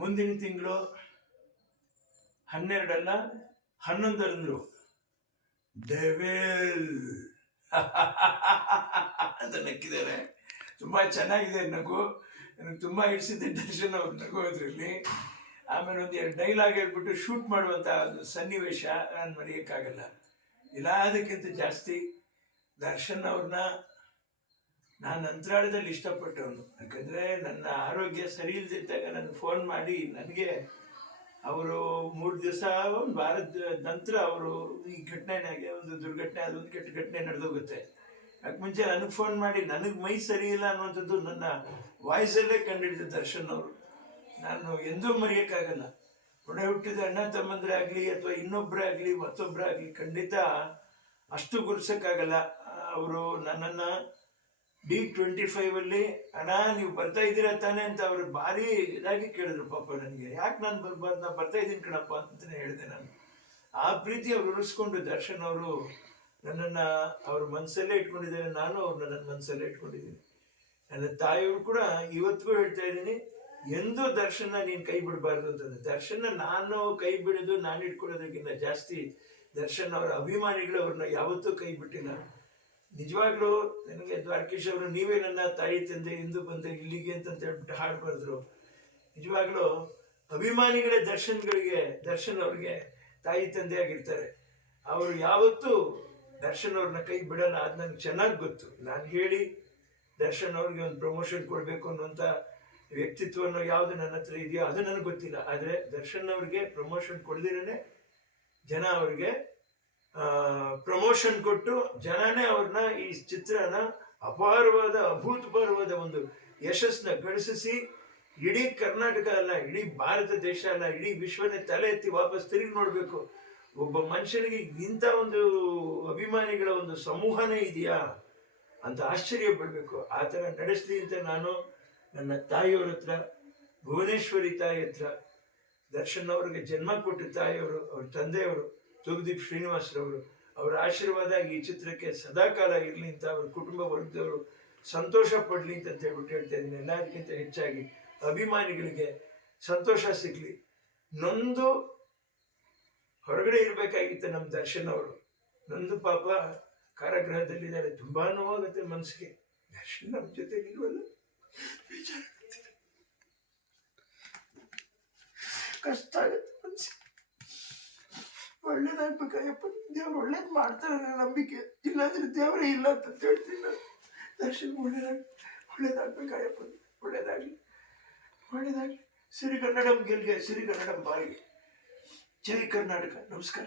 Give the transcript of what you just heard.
ಮುಂದಿನ ತಿಂಗಳು 12 ಅಲ್ಲ 11 ಅಂದ್ರು. ಡೆವಿಲ್ ಅಂತ ನಕ್ಕಿದ್ದಾರೆ. ತುಂಬ ಚೆನ್ನಾಗಿದೆ ನಗು. ನನಗೆ ತುಂಬ ಹಿಡಿಸಿದ್ದೆ ದರ್ಶನ್ ಅವ್ರು ನಗೋದ್ರಲ್ಲಿ. ಆಮೇಲೆ ಒಂದು 2 ಡೈಲಾಗ್ ಹೇಳ್ಬಿಟ್ಟು ಶೂಟ್ ಮಾಡುವಂಥ ಒಂದು ಸನ್ನಿವೇಶ ನಾನು ಮರೆಯೋಕ್ಕಾಗಲ್ಲ. ಎಲ್ಲದಕ್ಕಿಂತ ಜಾಸ್ತಿ ದರ್ಶನ್ ಅವ್ರನ್ನ ನಾನು ಅಂತರಾಳದಲ್ಲಿ ಇಷ್ಟಪಟ್ಟವನು. ಯಾಕಂದರೆ ನನ್ನ ಆರೋಗ್ಯ ಸರಿ ಇಲ್ದಿದ್ದಾಗ ನನಗೆ ಫೋನ್ ಮಾಡಿ ನನಗೆ ಅವರು 3 ದಿವಸ ಒಂದು ವಾರದ ನಂತರ ಅವರು ಈ ಘಟನೆನಾಗೆ ಒಂದು ದುರ್ಘಟನೆ, ಅದೊಂದು ಕೆಟ್ಟ ಘಟನೆ ನಡೆದೋಗುತ್ತೆ. ಯಾಕೆ ಮುಂಚೆ ನನಗೆ ಫೋನ್ ಮಾಡಿ ನನಗೆ ಮೈ ಸರಿ ಇಲ್ಲ ಅನ್ನುವಂಥದ್ದು ನನ್ನ ವಾಯ್ಸಲ್ಲೇ ಕಂಡುಹಿಡಿದ ದರ್ಶನ್ ಅವರು. ನಾನು ಎಂದೂ ಮರೆಯೋಕ್ಕಾಗಲ್ಲ. ಒಡೆ ಹುಟ್ಟಿದ ಅಣ್ಣ ತಮ್ಮಂದ್ರೆ ಆಗಲಿ ಅಥವಾ ಇನ್ನೊಬ್ಬರೇ ಆಗಲಿ ಮತ್ತೊಬ್ಬರೇ ಆಗಲಿ ಖಂಡಿತ ಅಷ್ಟು ಗುರ್ಸೋಕ್ಕಾಗಲ್ಲ. ಅವರು ನನ್ನನ್ನು D25 ಅಣ್ಣ ನೀವು ಬರ್ತಾ ಇದ್ದೀರಾ ತಾನೇ ಅಂತ ಅವರು ಭಾರಿ ಇದಾಗಿ ಕೇಳಿದ್ರು. ಪಾಪ ನನಗೆ ಯಾಕೆ ನಾನು ಬರ್ಬಾರ್ದು, ನಾನು ಬರ್ತಾ ಇದ್ದೀನಿ ಕಣಪ್ಪ ಅಂತಲೇ ಹೇಳಿದೆ ನಾನು. ಆ ಪ್ರೀತಿ ಅವ್ರು ಉಳಿಸ್ಕೊಂಡು ದರ್ಶನ್ ಅವರು ನನ್ನನ್ನು ಅವ್ರ ಮನಸ್ಸಲ್ಲೇ ಇಟ್ಕೊಂಡಿದ್ದಾರೆ, ನಾನು ಅವ್ರನ್ನ ನನ್ನ ಮನಸ್ಸಲ್ಲೇ ಇಟ್ಕೊಂಡಿದ್ದೀನಿ. ನನ್ನ ತಾಯಿಯವರು ಕೂಡ ಇವತ್ತಿಗೂ ಹೇಳ್ತಾ ಇದ್ದೀನಿ, ಎಂದೂ ದರ್ಶನ ನೀನು ಕೈ ಬಿಡಬಾರ್ದು ಅಂತಂದ್ರೆ. ದರ್ಶನ ನಾನು ಕೈ ಬಿಡೋದು, ನಾನು ಇಟ್ಕೊಳ್ಳೋದಕ್ಕಿಂತ ಜಾಸ್ತಿ ದರ್ಶನ್ ಅವರ ಅಭಿಮಾನಿಗಳು ಅವ್ರನ್ನ ಯಾವತ್ತೂ ಕೈ ಬಿಟ್ಟಿಲ್ಲ. ನಿಜವಾಗ್ಲೂ ನನಗೆ ದ್ವಾರಕೀಶ್ ಅವರು ನೀವೇ ನನ್ನ ತಾಯಿ ತಂದೆ ಎಂದು ಬಂದೆ ಇಲ್ಲಿಗೆ ಅಂತ ಹೇಳ್ಬಿಟ್ಟು ಹಾಡು ಬರೆದ್ರು. ನಿಜವಾಗ್ಲೂ ಅಭಿಮಾನಿಗಳೇ ದರ್ಶನ್ ಅವ್ರಿಗೆ ತಾಯಿ ತಂದೆ ಆಗಿರ್ತಾರೆ. ಅವರು ಯಾವತ್ತೂ ದರ್ಶನ್ ಅವ್ರನ್ನ ಕೈ ಬಿಡಲ್ಲ. ಅದು ನನಗೆ ಚೆನ್ನಾಗಿ ಗೊತ್ತು. ನಾನು ಹೇಳಿ ದರ್ಶನ್ ಅವ್ರಿಗೆ ಒಂದು ಪ್ರಮೋಷನ್ ಕೊಡಬೇಕು ಅನ್ನುವಂಥ ವ್ಯಕ್ತಿತ್ವನೋ ಯಾವುದು ನನ್ನ ಹತ್ರ ಇದೆಯೋ ಅದು ನನಗೆ ಗೊತ್ತಿಲ್ಲ. ಆದರೆ ದರ್ಶನ್ ಅವ್ರಿಗೆ ಪ್ರಮೋಷನ್ ಕೊಡದಿರೇ ಜನ ಅವ್ರಿಗೆ ಪ್ರಮೋಷನ್ ಕೊಟ್ಟು ಜನನೇ ಅವ್ರನ್ನ ಈ ಚಿತ್ರನ ಅಪಾರವಾದ ಅಭೂತಪೂರ್ವವಾದ ಒಂದು ಯಶಸ್ಸನ್ನ ಗಳಿಸಿ ಇಡೀ ಕರ್ನಾಟಕ ಅಲ್ಲ, ಇಡೀ ಭಾರತ ದೇಶ ಅಲ್ಲ, ಇಡೀ ವಿಶ್ವನೇ ತಲೆ ಎತ್ತಿ ವಾಪಸ್ ತಿರುಗಿ ನೋಡಬೇಕು. ಒಬ್ಬ ಮನುಷ್ಯನಿಗೆ ಇಂಥ ಒಂದು ಅಭಿಮಾನಿಗಳ ಒಂದು ಸಮೂಹನೇ ಇದೆಯಾ ಅಂತ ಆಶ್ಚರ್ಯ ಪಡಬೇಕು. ಆ ಥರ ನಡೆಸಲಿ ಅಂತ ನಾನು ನನ್ನ ತಾಯಿಯವ್ರ ಹತ್ರ, ಭುವನೇಶ್ವರಿ ತಾಯಿ ಹತ್ರ, ದರ್ಶನ್ ಅವ್ರಿಗೆ ಜನ್ಮ ಕೊಟ್ಟ ತಾಯಿಯವರು, ಅವ್ರ ತಂದೆಯವರು ತೂಗುದೀಪ್ ಶ್ರೀನಿವಾಸರವರು, ಅವರ ಆಶೀರ್ವಾದ ಈ ಚಿತ್ರಕ್ಕೆ ಸದಾಕಾಲ ಇರಲಿ ಅಂತ ಅವ್ರ ಕುಟುಂಬ ವರ್ಗದವರು ಸಂತೋಷ ಪಡಲಿ ಅಂತ ಹೇಳ್ಬಿಟ್ಟು ಹೇಳ್ತಾ ಇದ್ದೀನಿ. ಎಲ್ಲದಕ್ಕಿಂತ ಹೆಚ್ಚಾಗಿ ಅಭಿಮಾನಿಗಳಿಗೆ ಸಂತೋಷ ಸಿಗಲಿ. ನೊಂದು ಹೊರಗಡೆ ಇರಬೇಕಾಗಿತ್ತು ನಮ್ಮ ದರ್ಶನ್ ಅವರು. ನೊಂದು ಪಾಪ ಕಾರಾಗೃಹದಲ್ಲಿದ್ದಾರೆ. ತುಂಬ ನೋವಾಗುತ್ತೆ ಮನಸ್ಸಿಗೆ. ದರ್ಶನ್ ನಮ್ಮ ಜೊತೆಗೆ ಇಲ್ವಲ್ಲ, ವಿಚಾರ ಕಷ್ಟ ಆಗುತ್ತೆ ಮನಸ್ಸಿಗೆ. ಒಳ್ಳೇದಾಗ್ಬೇಕಾಯಪ್ಪ, ದೇವ್ರು ಒಳ್ಳೇದು ಮಾಡ್ತಾರೆ ಅನ್ನೋ ನಂಬಿಕೆ. ಇಲ್ಲಾಂದ್ರೆ ದೇವರೇ ಇಲ್ಲ ಅಂತ ಹೇಳ್ತೀನಿ ನಾನು. ದರ್ಶನ್ ಒಳ್ಳೇದಾಗ್ಬೇಕಾಯಪ್ಪ, ಒಳ್ಳೇದಾಗಲಿ. ಸಿರಿಗನ್ನಡಂ ಗೆಲ್ಗೆ, ಸಿರಿಗನ್ನಡಂ ಬಾಳ್ಗೆ. ಜೈ ಕರ್ನಾಟಕ. ನಮಸ್ಕಾರ.